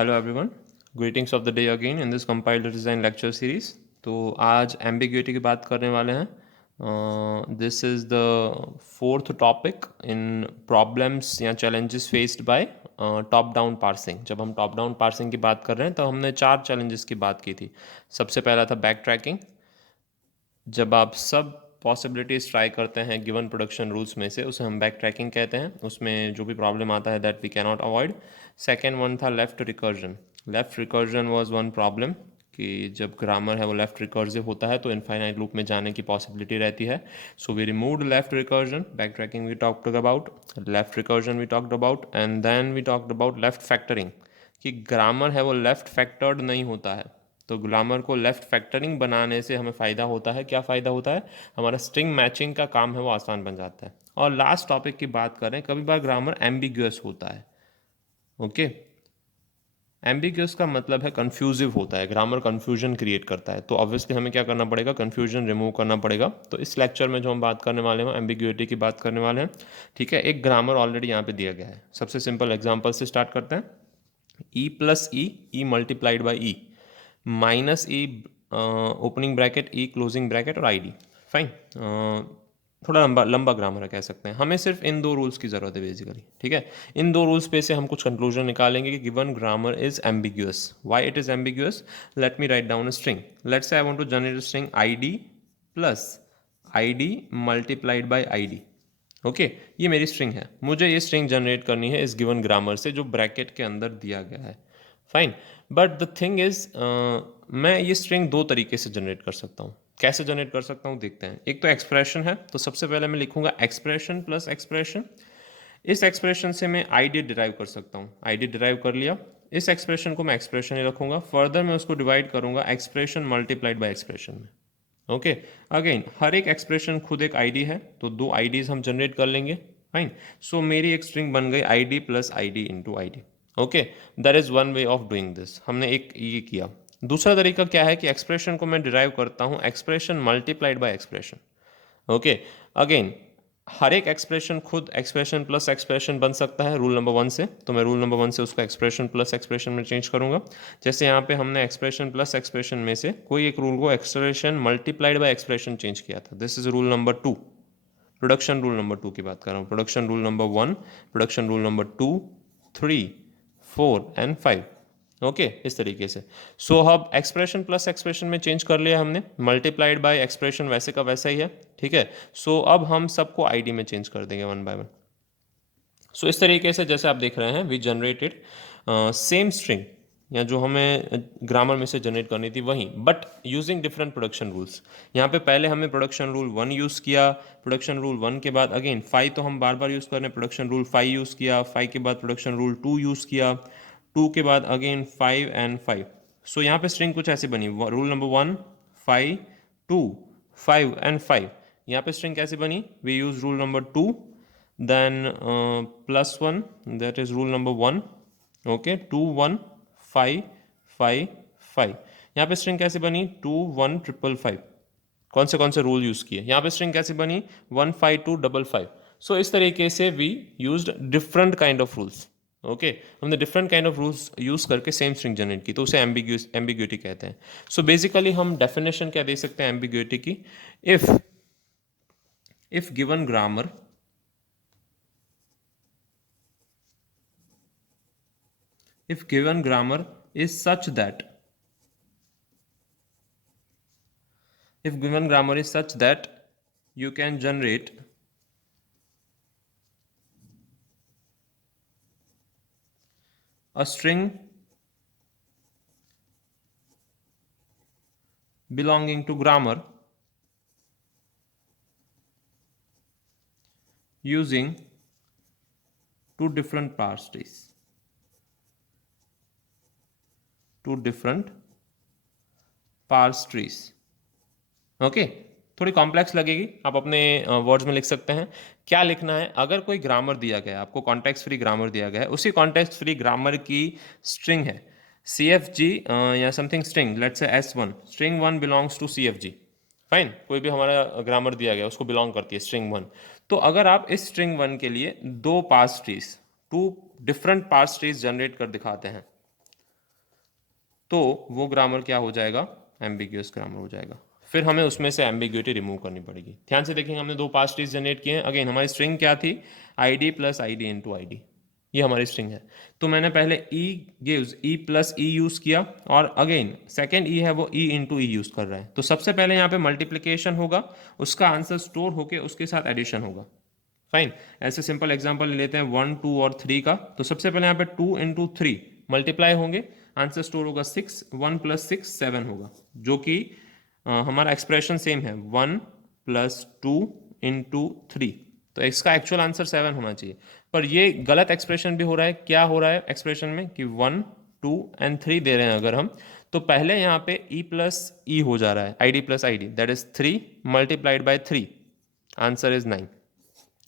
Hello everyone, greetings of the day again in this compiled design lecture series. तो आज ambiguity की बात करने वाले हैं। This is the fourth topic in problems या challenges faced by top down parsing. जब हम टॉप डाउन पार्सिंग की बात कर रहे हैं तो हमने 4 चैलेंजेस की बात की थी। सबसे पहला था बैक ट्रैकिंग। जब आप सब पॉसिबिलिटीज़ ट्राई करते हैं गिवन प्रोडक्शन रूल्स में से, उसे हम बैक ट्रैकिंग कहते हैं। उसमें जो भी प्रॉब्लम आता है that we can not avoid. Second one था left recursion. Left recursion was one problem कि जब ग्रामर है वो लेफ़्ट रिकर्सिव होता है तो इनफाइनाइट लूप में जाने की पॉसिबिलिटी रहती है। So we removed left recursion. Backtracking we talked about, left recursion we talked about, and then we talked about left factoring कि ग्रामर है वो लेफ़्ट फैक्टर्ड नहीं होता है। तो ग्रामर को लेफ़्ट फैक्टरिंग बनाने से हमें फ़ायदा होता है। क्या फ़ायदा होता है? हमारा स्ट्रिंग मैचिंग का काम है वो आसान बन जाता है। और लास्ट टॉपिक की बात करें, कभी बार ग्रामर एम्बिग्यूअस होता है। ओके, एम्बिग्यूअस का मतलब है कन्फ्यूजिव होता है। ग्रामर कन्फ्यूजन क्रिएट करता है, तो ऑब्वियसली हमें क्या करना पड़ेगा? कन्फ्यूजन रिमूव करना पड़ेगा। तो इस लेक्चर में जो हम बात करने वाले हैं एम्बिग्यूटी की बात करने वाले हैं। ठीक है, एक ग्रामर ऑलरेडी यहाँ पे दिया गया है। सबसे सिंपल एग्जाम्पल से स्टार्ट करते हैं। E plus E multiplied by E minus E opening bracket E closing bracket और आई डी। फाइन। थोड़ा लंबा लंबा ग्रामर है कह सकते हैं। हमें सिर्फ इन दो रूल्स की ज़रूरत है बेसिकली। ठीक है, इन दो रूल्स पे से हम कुछ कंक्लूजन निकालेंगे कि given grammar is ambiguous. Why it is ambiguous? Let me write down a string. Let's say I want to generate a string I D plus I D multiplied by I D. Okay, ये मेरी string है। मुझे ये string generate करनी है इस given grammar से जो ब्रैकेट के अंदर दिया गया है। Fine, but the thing is मैं ये स्ट्रिंग दो तरीके से जनरेट कर सकता हूँ। कैसे जनरेट कर सकता हूँ देखते हैं। एक तो एक्सप्रेशन है, तो सबसे पहले मैं लिखूंगा एक्सप्रेशन प्लस एक्सप्रेशन। इस एक्सप्रेशन से मैं आई डी डिराइव कर सकता हूँ। आई डी डिराइव कर लिया, इस एक्सप्रेशन को मैं एक्सप्रेशन ही रखूंगा। फर्दर मैं उसको डिवाइड करूंगा एक्सप्रेशन मल्टीप्लाइड बाय एक्सप्रेशन में। ओके, अगेन हर एक एक्सप्रेशन खुद एक आईडी है, तो दो आईडीज हम जनरेट कर लेंगे। फाइन, सो मेरी एक स्ट्रिंग बन गई ID plus ID into ID. Okay, that is one way of doing this. हमने एक ये किया। दूसरा तरीका क्या है कि एक्सप्रेशन को मैं डिराइव करता हूँ expression multiplied by expression. Okay, again हर एक एक्सप्रेशन खुद एक्सप्रेशन प्लस एक्सप्रेशन बन सकता है रूल नंबर 1 से, तो मैं रूल नंबर 1 से उसको एक्सप्रेशन प्लस एक्सप्रेशन में चेंज करूंगा। जैसे यहाँ पे हमने एक्सप्रेशन प्लस एक्सप्रेशन में से कोई एक रूल को expression multiplied by expression change किया था। This is rule number 2। Production rule number 2 की बात कर रहा हूँ। Production rule number 1, production rule number 2, 3, 4 and 5। Okay, इस तरीके से। सो अब एक्सप्रेशन प्लस एक्सप्रेशन में चेंज कर लिया हमने, मल्टीप्लाइड बाय एक्सप्रेशन वैसे का वैसा ही है। ठीक है, सो अब हम सबको आईडी में चेंज कर देंगे वन बाय वन। सो इस तरीके से जैसे आप देख रहे हैं वी जनरेटेड सेम स्ट्रिंग, या जो हमें ग्रामर में से जनरेट करनी थी वही, but using different production rules. यहाँ पे पहले हमने प्रोडक्शन रूल 1 यूज़ किया। प्रोडक्शन रूल 1 के बाद अगेन 5 तो हम बार बार यूज़ कर रहे हैं, प्रोडक्शन रूल 5 यूज़ किया। 5 के बाद प्रोडक्शन रूल 2 यूज़ किया। 2 के बाद अगेन 5 एंड 5। सो यहाँ पे स्ट्रिंग कुछ ऐसी बनी, रूल नंबर 1, 5, 2, 5 एंड 5। यहाँ पे स्ट्रिंग कैसे बनी? We use rule number 2, then +1, that is rule number 1। Okay, 2 1 5 5 5। यहाँ पे स्ट्रिंग कैसे बनी? 2 1 5 5। कौन से रूल यूज़ किए? यहाँ पे स्ट्रिंग कैसे बनी? 1 5 2 5 5। सो इस तरीके से we used different kind of rules. Okay, हमने different kind of rules use करके सेम स्ट्रिंग जनरेट की, तो उसे एम्बिग्यूटी कहते हैं। सो बेसिकली हम डेफिनेशन क्या दे सकते हैं एम्बिग्यूटी की? If given grammar if given grammar is such that you can generate a string belonging to grammar using two different parse trees, okay. थोड़ी कॉम्प्लेक्स लगेगी, आप अपने वर्ड्स में लिख सकते हैं। क्या लिखना है? अगर कोई ग्रामर दिया गया है आपको, कॉन्टेक्स्ट फ्री ग्रामर दिया गया है, उसी कॉन्टेक्स्ट फ्री ग्रामर की स्ट्रिंग है CFG या something string, let's say S1, string 1 belongs to CFG। Fine, कोई भी हमारा ग्रामर दिया गया उसको बिलोंग करती है स्ट्रिंग 1। तो अगर आप इस स्ट्रिंग 1 के लिए दो parse trees, two different parse trees generate कर दिखाते हैं, तो वो ग्रामर क्या हो जाएगा, एम्बिग्यूअस ग्रामर हो जाएगा। फिर हमें उसमें से एम्बिग्यूटी रिमूव करनी पड़ेगी। ध्यान से देखेंगे, हमने दो पास्ट ट्रीज जनरेट किए हैं। अगेन हमारी स्ट्रिंग क्या थी, आई D plus I D into I D, ये हमारी स्ट्रिंग है। तो मैंने पहले ई गिव्स ई प्लस ई यूज़ किया, और अगेन सेकेंड ई है वो ई इंटू ई यूज़ कर रहा है। तो सबसे पहले यहाँ पे मल्टीप्लिकेशन होगा, उसका आंसर स्टोर होके उसके साथ एडिशन होगा। फाइन, ऐसे सिंपल एग्जांपल लेते हैं 1 2 और 3 का। तो सबसे पहले यहाँ पे 2 इंटू 3 मल्टीप्लाई होंगे, आंसर स्टोर होगा 6, 1 प्लस 6 7 होगा, जो कि हमारा एक्सप्रेशन सेम है 1 प्लस 2 इंटू 3। तो इसका एक्चुअल आंसर 7 होना चाहिए, पर ये गलत एक्सप्रेशन भी हो रहा है। क्या हो रहा है एक्सप्रेशन में कि 1 2 एंड 3 दे रहे हैं अगर हम, तो पहले यहाँ पे ई प्लस ई हो जा रहा है, आई D plus I D, that is 3 multiplied by 3, answer is 9।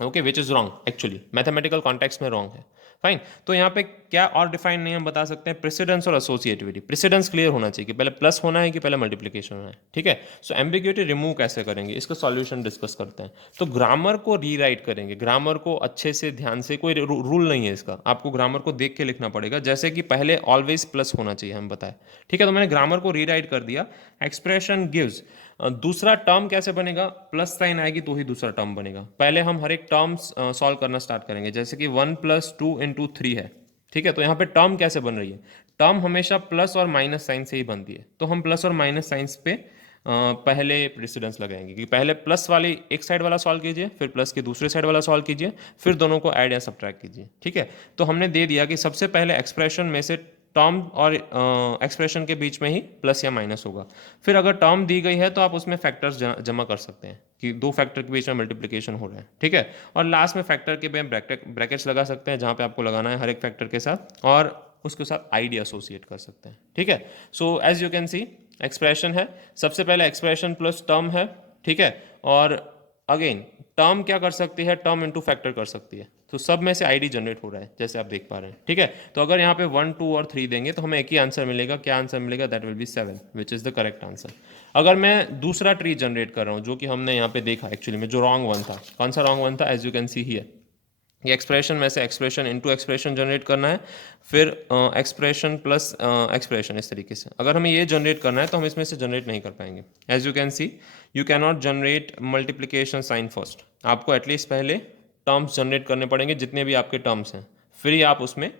Okay, which is wrong, actually mathematical context में रॉन्ग है। फाइन, तो यहाँ पे क्या और डिफाइन नहीं हम बता सकते हैं, प्रेसिडेंस और एसोसिएटिविटी। प्रेसिडेंस क्लियर होना चाहिए कि पहले प्लस होना है कि पहले मल्टीप्लिकेशन होना है, ठीक है। सो एम्बिग्यूटी रिमूव कैसे करेंगे, इसका सॉल्यूशन डिस्कस करते हैं। तो ग्रामर को रीराइट करेंगे, ग्रामर को अच्छे से ध्यान से, कोई रूल नहीं है इसका, आपको ग्रामर को देख के लिखना पड़ेगा। जैसे कि पहले ऑलवेज प्लस होना चाहिए हम बताए, ठीक है। तो मैंने ग्रामर को रीराइट कर दिया। एक्सप्रेशन गिव्स, दूसरा टर्म कैसे बनेगा, प्लस साइन आएगी तो ही दूसरा टर्म बनेगा। पहले हम हर एक टर्म सॉल्व करना स्टार्ट करेंगे, जैसे कि 1 प्लस 2 इंटू 3 है, ठीक है। तो यहाँ पे टर्म कैसे बन रही है, टर्म हमेशा प्लस और माइनस साइन से ही बनती है। तो हम प्लस और माइनस साइंस पे पहले प्रेसिडेंस लगाएंगे कि पहले प्लस वाली एक साइड वाला सॉल्व कीजिए, फिर प्लस के दूसरे साइड वाला सॉल्व कीजिए, फिर दोनों को ऐड या सब्ट्रैक्ट कीजिए, ठीक है। तो हमने दे दिया कि सबसे पहले एक्सप्रेशन में से टर्म और एक्सप्रेशन के बीच में ही प्लस या माइनस होगा। फिर अगर टर्म दी गई है तो आप उसमें फैक्टर्स जमा कर सकते हैं कि दो फैक्टर के बीच में मल्टीप्लिकेशन हो रहा है, ठीक है। और लास्ट में फैक्टर के में ब्रैकेट्स लगा सकते हैं जहाँ पे आपको लगाना है हर एक फैक्टर के साथ, और उसके साथ आईडी एसोसिएट कर सकते हैं, ठीक है। So as you can see, expression है, सबसे पहले एक्सप्रेशन प्लस टर्म है, ठीक है। और अगेन टर्म क्या कर सकती है, टर्म इंटू फैक्टर कर सकती है। तो सब में से आईडी जनरेट हो रहा है जैसे आप देख पा रहे हैं, ठीक है। तो अगर यहाँ पे 1 2 और 3 देंगे तो हमें एक ही आंसर मिलेगा। क्या आंसर मिलेगा, that will be 7, which is the correct answer. अगर मैं दूसरा ट्री जनरेट कर रहा हूँ, जो कि हमने यहाँ पे देखा एक्चुअली में, जो रॉन्ग वन था, कौन सा रॉन्ग वन था, as you can see here, ये एक्सप्रेशन में से एक्सप्रेशन इनटू एक्सप्रेशन जनरेट करना है, फिर एक्सप्रेशन प्लस एक्सप्रेशन, इस तरीके से। अगर हमें ये जनरेट करना है तो हम इसमें से जनरेट नहीं कर पाएंगे। As you can see, you can not generate multiplication sign first, आपको एटलीस्ट पहले टर्म्स जनरेट करने पड़ेंगे, जितने भी आपके टर्म्स हैं, फिर ही आप उसमें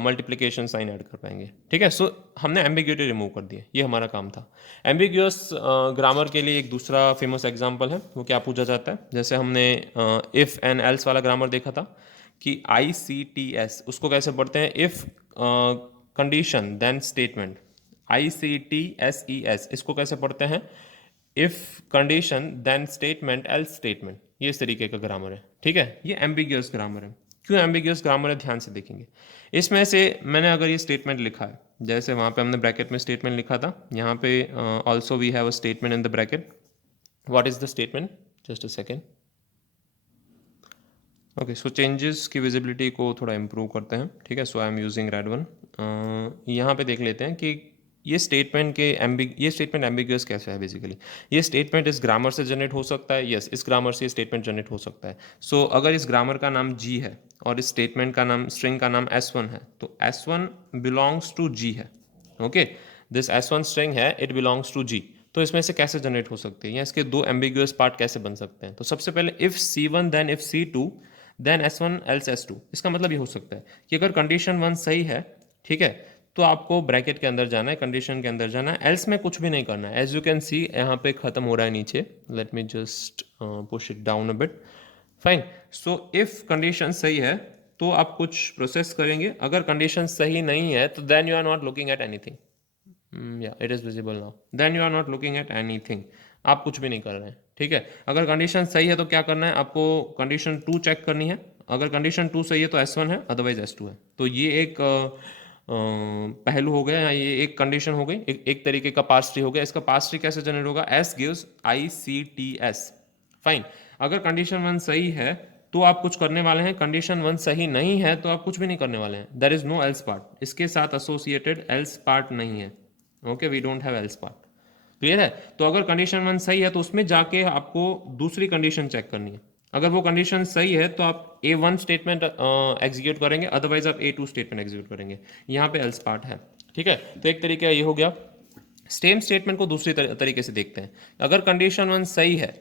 मल्टीप्लिकेशन साइन ऐड कर पाएंगे, ठीक है। सो हमने एम्बिग्यूटी रिमूव कर दी है, ये हमारा काम था। एम्बिग्यूअस ग्रामर के लिए एक दूसरा फेमस एग्जांपल है, वो क्या पूछा जाता है, जैसे हमने इफ़ एंड एल्स वाला ग्रामर देखा था कि ICTS, उसको कैसे पढ़ते हैं, if condition then statement. ICTSES इसको कैसे पढ़ते हैं, if condition then statement else statement. ये इस तरीके का ग्रामर है, ठीक है। ये एम्बिग्यूअस ग्रामर है। क्यों एम्बिग्यूअस ग्रामर है, ध्यान से देखेंगे। इसमें से मैंने अगर ये स्टेटमेंट लिखा है, जैसे वहाँ पे हमने ब्रैकेट में स्टेटमेंट लिखा था, यहाँ पे also we have a statement in the bracket. What is the statement, just a second. Okay, so changes की विजिबिलिटी को थोड़ा इम्प्रूव करते हैं, ठीक है। So I am using red one. यहाँ पे देख लेते हैं कि ये स्टेटमेंट एम्बिग्यूअस कैसे है। बेसिकली ये स्टेटमेंट इस ग्रामर से जनरेट हो सकता है, यस, इस ग्रामर से स्टेटमेंट जनरेट हो सकता है। सो अगर इस ग्रामर का नाम G है और इस स्टेटमेंट का नाम, स्ट्रिंग का नाम S1 है, तो S1 बिलोंग्स टू G है, ओके। दिस S1 स्ट्रिंग है, इट बिलोंग्स टू G। तो इसमें से कैसे जनरेट हो सकती है, या इसके दो एम्बिग्यूअस पार्ट कैसे बन सकते हैं। तो सबसे पहले if C1 then if C2 then S1 else S2। इसका मतलब ये हो सकता है कि अगर कंडीशन 1 सही है, ठीक है, तो आपको ब्रैकेट के अंदर जाना है, कंडीशन के अंदर जाना है, एल्स में कुछ भी नहीं करना है। एज यू कैन सी यहाँ पे खत्म हो रहा है नीचे, let me just push it down a bit. Fine, so if condition सही है तो आप कुछ प्रोसेस करेंगे, अगर कंडीशन सही नहीं है तो then you are not looking at anything. या it is visible now, then you are not looking at anything, आप कुछ भी नहीं कर रहे हैं, ठीक है। अगर कंडीशन सही है तो क्या करना है, आपको कंडीशन 2 चेक करनी है। अगर कंडीशन 2 सही है तो S1 है, अदरवाइज S2 है। तो ये एक पहलू हो गया, या ये एक कंडीशन हो गई, एक तरीके का पास ट्री हो गया। इसका पास ट्री कैसे जनरेट होगा, S गिव्स ICTS। फाइन, अगर कंडीशन 1 सही है तो आप कुछ करने वाले हैं, कंडीशन 1 सही नहीं है तो आप कुछ भी नहीं करने वाले हैं। There is no else part, इसके साथ एसोसिएटेड एल्स पार्ट नहीं है, okay, we don't have else part, clear है। तो अगर कंडीशन 1 सही है तो उसमें जाके आपको दूसरी कंडीशन चेक करनी है। अगर वो कंडीशन सही है तो आप A1 स्टेटमेंट एग्जीक्यूट करेंगे, अदरवाइज आप A2 स्टेटमेंट एग्जीक्यूट करेंगे। यहाँ पे एल्स पार्ट है, ठीक है, तो एक तरीका ये हो गया। सेम स्टेटमेंट को दूसरी तरीके से देखते हैं। अगर कंडीशन वन सही है,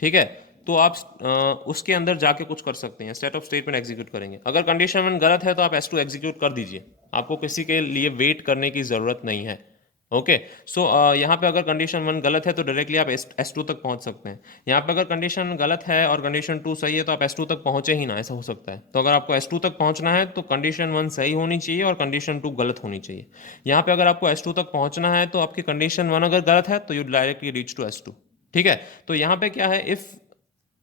ठीक है, तो आप उसके अंदर जाके कुछ कर सकते हैं, सेट ऑफ स्टेटमेंट एग्जीक्यूट करेंगे। अगर कंडीशन वन गलत है तो आप S2 एग्जीक्यूट कर दीजिए, आपको किसी के लिए वेट करने की ज़रूरत नहीं है। ओके, सो यहाँ पे अगर कंडीशन वन गलत है तो डायरेक्टली आप S2 तक पहुंच सकते हैं। यहाँ पे अगर कंडीशन गलत है और कंडीशन टू सही है तो आप S2 तक पहुंचे ही ना, ऐसा हो सकता है। तो अगर आपको S2 तक पहुंचना है तो कंडीशन वन सही होनी चाहिए और कंडीशन टू गलत होनी चाहिए। यहाँ पे अगर आपको S2 तक पहुंचना है तो आपकी कंडीशन वन अगर गलत है तो you directly reach to S2। ठीक है, तो यहाँ पे क्या है, इफ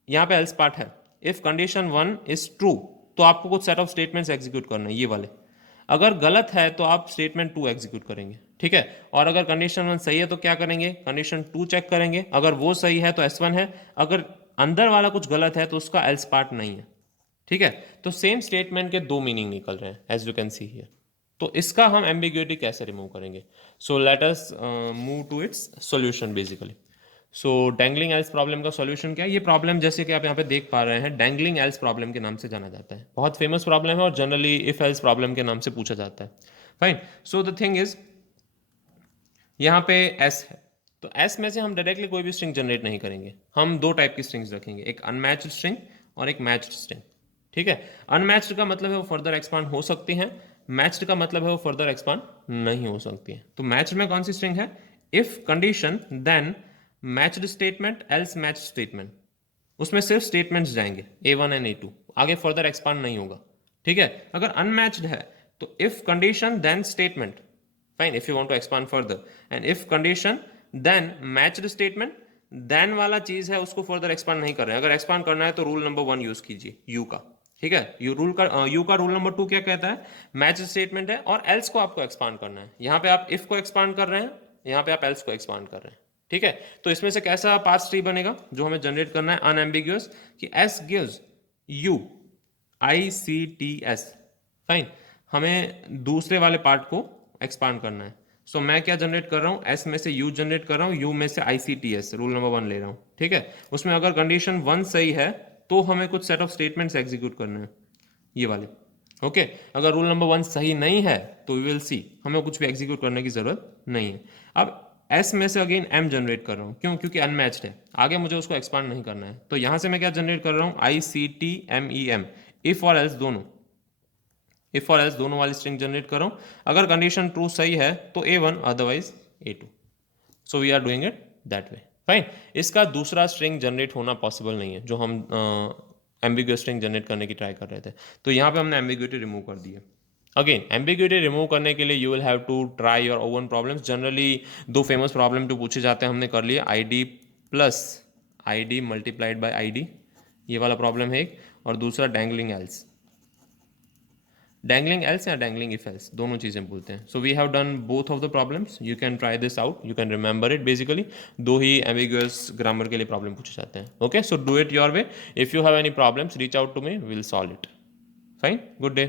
यहाँ पे एल्स पार्ट है, if condition one is true तो आपको कुछ सेट ऑफ स्टेटमेंट्स एग्जीक्यूट करना है, ये वाले। अगर गलत है तो आप स्टेटमेंट टू एग्जीक्यूट करेंगे। ठीक है, और अगर कंडीशन वन सही है तो क्या करेंगे, कंडीशन टू चेक करेंगे, अगर वो सही है तो S1 है, अगर अंदर वाला कुछ गलत है तो उसका एल्स पार्ट नहीं है। ठीक है, तो सेम स्टेटमेंट के दो मीनिंग निकल रहे हैं as you can see here. तो इसका हम एम्बिग्यूटी कैसे रिमूव करेंगे, so let us move to its solution basically. So dangling else problem का सॉल्यूशन क्या है, ये प्रॉब्लम जैसे कि आप यहाँ पे देख पा रहे हैं डैंगलिंग एल्स प्रॉब्लम के नाम से जाना जाता है, बहुत फेमस प्रॉब्लम है और जनरली इफ एल्स प्रॉब्लम के नाम से पूछा जाता है। Fine, so the thing is यहाँ पे S है, तो S में से हम डायरेक्टली कोई भी स्ट्रिंग जनरेट नहीं करेंगे, हम दो टाइप की स्ट्रिंग्स रखेंगे, एक अनमैच्ड स्ट्रिंग और एक मैच्ड स्ट्रिंग। ठीक है, अनमैच्ड का मतलब है वो फर्दर एक्सपांड हो सकती हैं, मैच्ड का मतलब है वो फर्दर एक्सपांड नहीं हो सकती है। तो मैच्ड में कौन सी स्ट्रिंग है, if condition then matched statement else matched statement, उसमें सिर्फ स्टेटमेंट्स जाएंगे A1 एंड A2, आगे फर्दर एक्सपांड नहीं होगा। ठीक है, अगर अनमैच्ड है तो if condition then statement, fine, if you want to expand further, and if condition then matched statement, then वाला चीज है उसको फर्दर एक्सपांड नहीं कर रहे हैं। अगर एक्सपांड करना है तो रूल नंबर 1 यूज कीजिए, यू का। ठीक है, यू का रूल नंबर 2 क्या कहता है, मैच स्टेटमेंट है और एल्स को आपको एक्सपांड करना है। यहाँ पे आप इफ को एक्सपांड कर रहे हैं, यहाँ पे आप एल्स को एक्सपांड कर रहे हैं। ठीक है, तो इसमें से कैसा पास ट्री बनेगा जो हमें जनरेट करना है, अनएम्बिग्यूअस, कि S gives U ICTS। Fine, हमें दूसरे वाले पार्ट को एक्सपांड करना है। सो मैं क्या जनरेट कर रहा हूँ, S में से U जनरेट कर रहा हूँ, U में से ICTS, रूल नंबर 1 ले रहा हूँ। ठीक है, उसमें अगर कंडीशन 1 सही है तो हमें कुछ सेट ऑफ स्टेटमेंट्स एग्जीक्यूट करने हैं, ये वाले। ओके, अगर रूल नंबर 1 सही नहीं है तो वी विल सी, हमें कुछ भी एग्जीक्यूट करने की जरूरत नहीं है। अब S में से अगेन M जनरेट कर रहा हूँ, क्यों, क्योंकि अनमैच्ड है, आगे मुझे उसको एक्सपांड नहीं करना है। तो यहाँ से मैं क्या जनरेट कर रहा हूँ, ICTMEM, इफ और एल्स दोनों, इफ और एल्स दोनों वाली स्ट्रिंग जनरेट कर रहा हूँ। अगर कंडीशन ट्रू सही है तो A1, otherwise A2। So we are doing it that way. Fine, इसका दूसरा स्ट्रिंग जनरेट होना पॉसिबल नहीं है जो हम एम्बिगुअस स्ट्रिंग जनरेट करने की ट्राई कर रहे थे। तो यहाँ पे हमने एम्बिग्यूटी रिमूव कर दी है। अगेन एम्बिग्यूटी रिमूव करने के लिए you will have to try your own problems. Generally दो फेमस प्रॉब्लम जो पूछे जाते हैं हमने कर लिए, ID plus ID multiplied by ID, ये वाला प्रॉब्लम है एक, और दूसरा डैंगलिंग एल्स। डैंगलिंग एल्स या डैंगलिंग इफ एल्स, दोनों चीज़ें बोलते हैं। So we have done both of the problems, you can try this out, you can remember it. Basically दो ही एम्बिगुअस ग्रामर के लिए प्रॉब्लम पूछे जाते हैं। Okay, so do it your way, if you have any problems reach out to me, will solve it. Fine, good day.